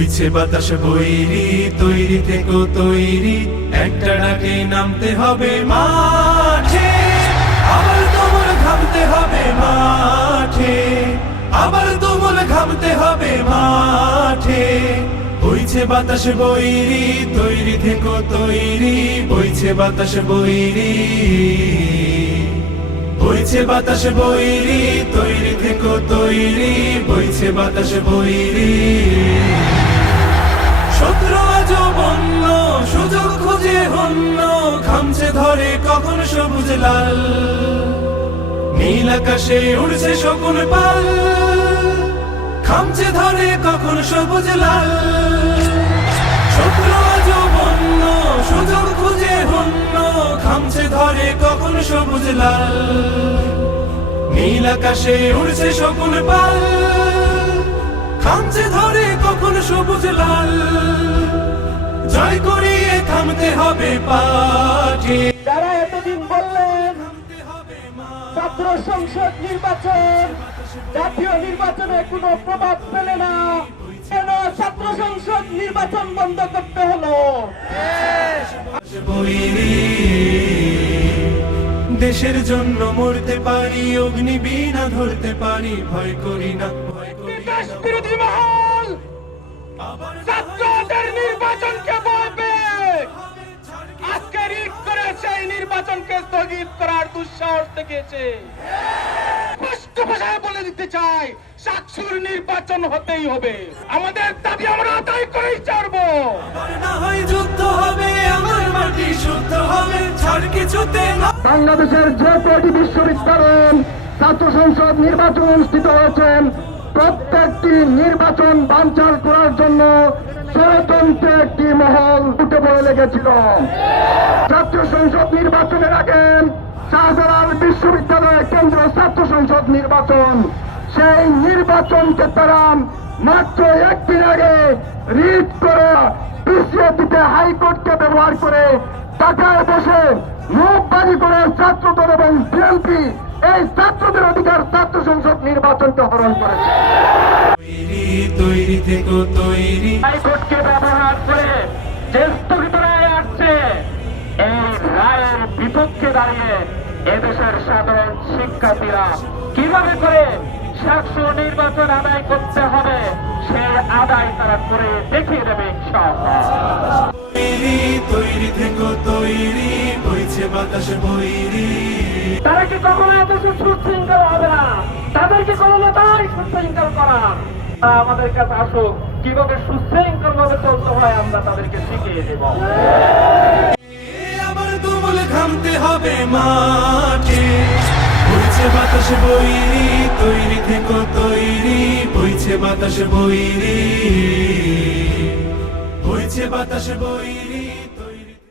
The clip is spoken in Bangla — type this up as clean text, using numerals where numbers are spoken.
বইছে বাতাস বৈরি, তৈরি থেকো তৈরি, একটা ডাকে নামতে হবে মাঠে। আবার তোমার ঘামতে হবে মাঠে, আবার তোমার ঘামতে হবে মাঠে। বইছে বাতাস বৈরি, তৈরি থেকো তৈরি, বইছে বাতাস বৈরি, বইছে বাতাস বৈরি, তৈরি থেকো তৈরি, বইছে বাতাস বৈরি। শত্রু আজ বন্য, সুযোগ খুঁজে হন্য, খামছে ধরে কখন সবুজ লাল, নীল আকাশে উড়ছে শকুন পাল, খামছে ধরে কখন সবুজ লাল। শত্রু আজ বন্য, সুযোগ খুঁজে হন্য, খামছে ধরে কখন সবুজ লাল, নীল আকাশে উড়ছে শকুন পাল, খামছে ধরে কখন সবুজ লাল। জয় করিয়ে থামতে হবে পাঠে। যারা এতদিন বললেন ছাত্র সংসদ নির্বাচন জাতীয় নির্বাচনে কোনো প্রভাব ফেলে না, কেন ছাত্র সংসদ নির্বাচন বন্ধ করতে হলো? দেশের জন্য মরতে পারি, অগ্নি বিনা ধরতে পারি, ভয় করি না, ভয় করি না। বিরোধী মহল ছাত্রদের নির্বাচনকে বলবে, আজকে রিট করে সেই নির্বাচনকে স্থগিত করার দুঃসাহস দেখিয়েছে। স্পষ্ট ভাষায় বলে দিতে চাই, চাকসুর নির্বাচন হতেই হবে। আমাদের দাবি আমরা আদায় করেই ছাড়বো। না হয় যুদ্ধ হবে, আমার মাটি শুদ্ধ হবে, ছাড় কিছুতে না। বাংলাদেশের যে কয়টি বিশ্ববিদ্যালয়ে ছাত্র সংসদ নির্বাচন অনুষ্ঠিত হয়েছেন, প্রত্যেকটি নির্বাচন বানচাল করার জন্য স্বতন্ত্র একটি মহল উঠে পড়ে লেগেছিল। ছাত্র সংসদ নির্বাচনের আগে শাহজালাল বিশ্ববিদ্যালয় কেন্দ্র ছাত্র সংসদ নির্বাচন, সেই নির্বাচনকে তারা মাত্র একদিন আগে রিট করে পিছিয়ে দিতে হাইকোর্টকে ব্যবহার করে টাকায় বসে মুখবাজি করে ছাত্রদল এবং বিএনপি এই ছাত্রদের অধিকার ছাত্র সংসদ নির্বাচনকে হরণ করেছে। তৈরি থেকো তৈরি, হাইকোর্টকে ব্যবহার করে যে স্থগিত রায় আসছে, এই রায়ের বিপক্ষে দাঁড়িয়ে এদেশের সাধারণ শিক্ষার্থীরা কিভাবে করে শাকসু নির্বাচন আদায় করতে হবে, সেই আদায় তারা করে দেখিয়ে দেবে ইনশাআল্লাহ। তৈরি থেকো তৈরি, বইছে বাতাস বৈরি। তারা কি কখনো এদেশে সুশৃঙ্খল হবে না, তাদেরকে কোনো নেতাই সুশৃঙ্খল করা। আমাদের কাছে আসুক, কিভাবে সুশৃঙ্খল ভাবে চলতে হয় আমরা তাদেরকে শিখিয়ে দেব। আবার তুমুল ঘামতে হবে মাঠে, বইছে বাতাস বৈরি, তৈরি থেকো তৈরি, বইছে বাতাস বৈরি, বইছে বাতাস বৈরি।